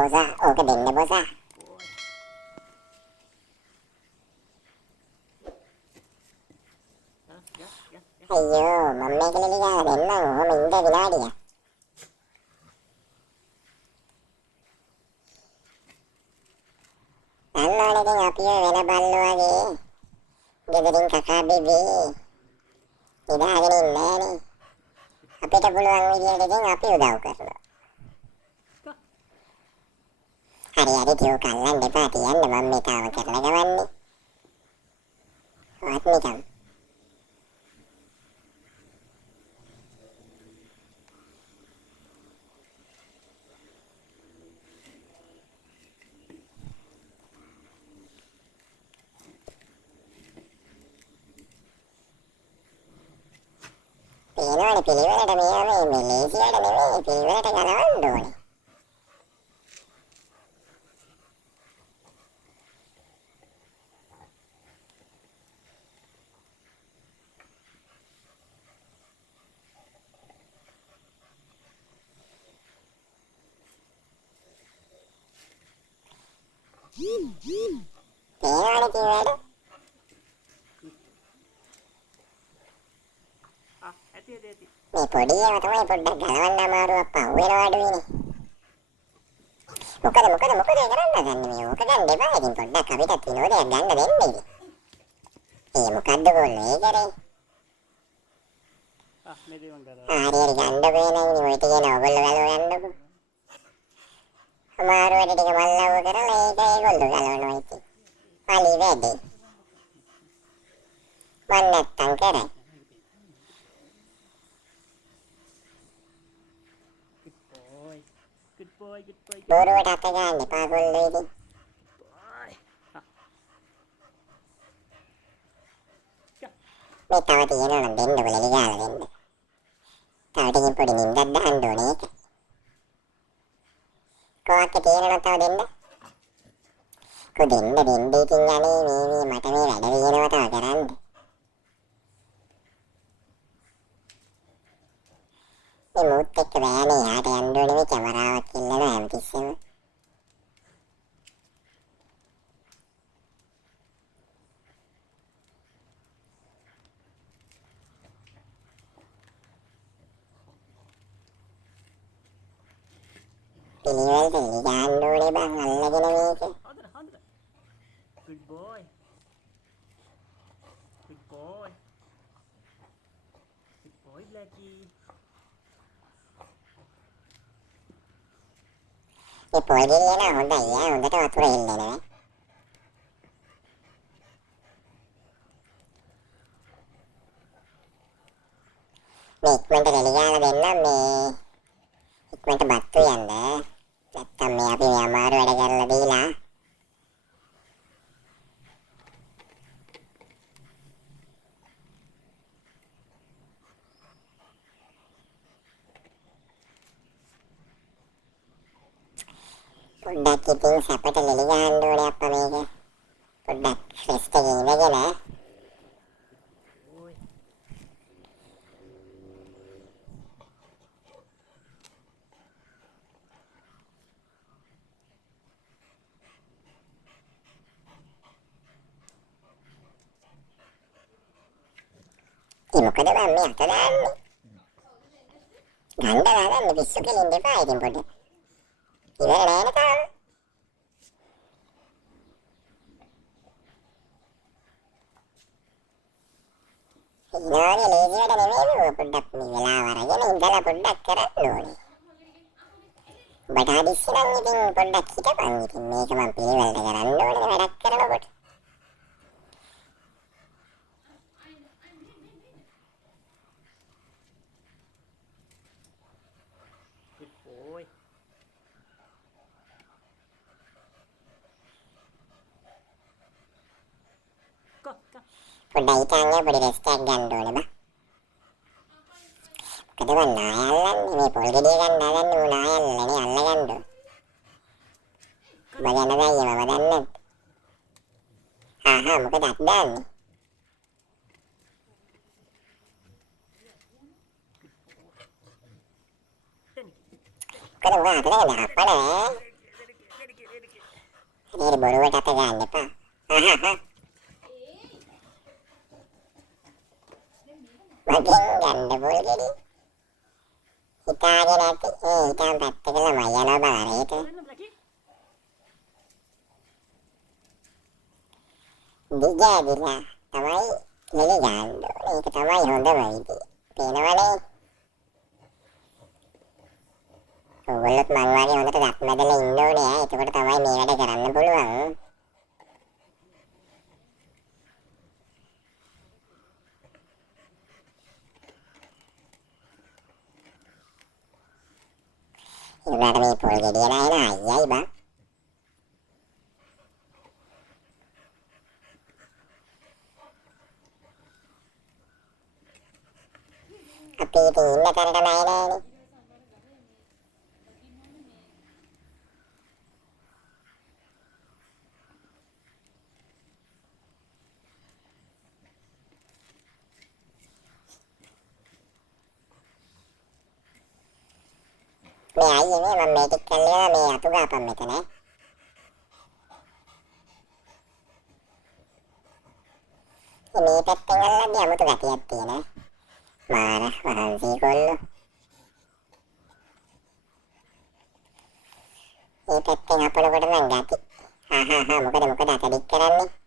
බොසා ඕක දෙන්න බොසා. අයියෝ මම මේක නෙලි ගාලා දෙන්නම්. ඔහොම ඉඳ විනාඩියක්. දන්නවනේ ඉතින් අපි වෙන බල්ලෝ වගේ ගෙදරින් කකා බිබී ඉඳාගෙන ඉන්නේ නෑනේ. අපිට පුළුවන් විදියට ඉතින් අපි උදව් කරනවා. හරි හරි ටියෝ කල්ලන් දෙපා තියන්න මම මේ තාම කරලා ගවන්නේ. වත් නිකම්. පේනවනේ පිළිවෙලට මේ ලේසියට නෙමෙයි පිළිවෙලට ගලවන්න ඕනේ. පේනවනේ පිළිවෙලට. මේ පොඩි ඒවා තමයි පොඩ්ඩක් ගලවන්න අමාරු අප්පා. වෙනවා අඩුයිනේ. මොකද කරන්න ගන්නේ මේ ඕක ගන්න එපා. ඉතින් පොඩ්ඩක් අපිටත් විනෝදයක් ගන්න දෙන්න ඉතින්. ඒ මොකද්ද කොල්ලෝ ඒ කරේ? මේ දේවන් කරා. හරි ගන්න බෑනේ ඉතින් ඔය ටික නේ ඔයගොල්ලෝ ගලව ගන්නකො. අමාරු වැඩ ටික මල්ලව කරලා ඒක ඒගොල්ලෝ ගලවනවා ඉතින්. පළි වැඩේ. මන් නැත්තම් කරයි. Good boy. බොරුවට අත ගන්න එපා කොල්ලෝ ඉතින්. මේ තව තියෙනවා නම් දෙන්න බලලි ගාලා දෙන්න. තව ටිකකින් පොඩි නින්දක් දාන්න ඕනේ ඒක. කොහොක්ක තියෙනවා තව දෙන්න. දෙන්න ඉතින් යන්නේ මේ මට මේ වැඩ තියෙනවා තව කරන්න. මේ මුත් එක්ක බෑනේ යාට යන්න ඕනේ මේ කැමරාවක් ඉල්ලන හැමතිස්සෙම. පිළිවෙලට ගන්න ඕනේ බං අල්ලගෙන මේක. Good boy. Blacky. මේ පොල් ගෙඩිය නා හොඳයි හොඳට වතුර එල්ලනවා. මේ ඉක්මනට ගෙඩි ගාලා දෙන්නම් මේ ඉක්මනට බත්තු යන්න. නැත්තම් මේ අපි මේ අමාරු වැඩ කරලා දීලා පොඩ්ඩක් ඉතින් සැපට ලෙලි ගන්න ඕනේ අප්පා මේක. පොඩ්ඩක් ෆ්‍රෙස්ට් එකේ ඉඳගෙන මොකද මම මේ අත දාන්නේ? ගන්න පිස්සු කෙලින්න එපා ඉතින් පොඩ්ඩක්. ඉවර නෑනේ තාම. ඉනානේ ලේසියට නෙමෙයි පොඩ්ඩක් මේ වෙලාව අරගෙන ඉඳලා පොඩ්ඩක් කරන්න ඕනේ. ඔබට හදිස්සි නම් ඉතින් පොඩ්ඩක් හිටපන් ඉතින් මේක මම පිළිවෙලට කරන්න ඕනේ වැඩක් කරනකොට. පොඩ්ඩක් හිටන්නේ පොඩි රෙස්ට් එකක් ගන්න ඕනේ බා. මොකද මම නායල්ලන්නේ මේ පොල් ගෙඩිය ගන්න හදන්නේ මම නායල්ලනේ අල්ලගන්න. ඔබ යන ගායේ මම දන්නේ නැත්. මොකද අත් දාන්නේ? මොකද මම අත දාන්නේ අප්පනේ. හරි බොරුවට අත ගන්න එපා. මගෙන් ගන්න පොල් ගෙඩි. හිතාගෙන ඇති. හිතාන් පැත්තකල මම යනවා බාරේට. Blacky. දිගෑදිලා තමයි හෙලි ගන්න ඕනේ. ඒක තමයි හොඳම විදිය. පේනවනේ. ඔයගොල්ලොත් මං වගේ හොඳට දත් මැදලා ඉන්න ඕනේ ඈ. එතකොට තමයි මේ වැඩ කරන්න පුළුවන්. ඉන්නට මේ පොල් ගෙඩිය නෑන අයියයි බං. අපි ඉතින් ඉන්න තැනට නෑ නෑනේ. මේ අයියේ මම මේ ටික කල්ලා මේ අතු ගාපන් මෙතන. මේ පැත්තෙන් අල්ලන්නේ අමුතු ගැටියක් තියෙනවා. මාර වහන්සේ කොල්ලෝ. මේ පැත්තෙන් අපලකට නම් ගැටි. මොකද අත ඩික් කරන්නේ?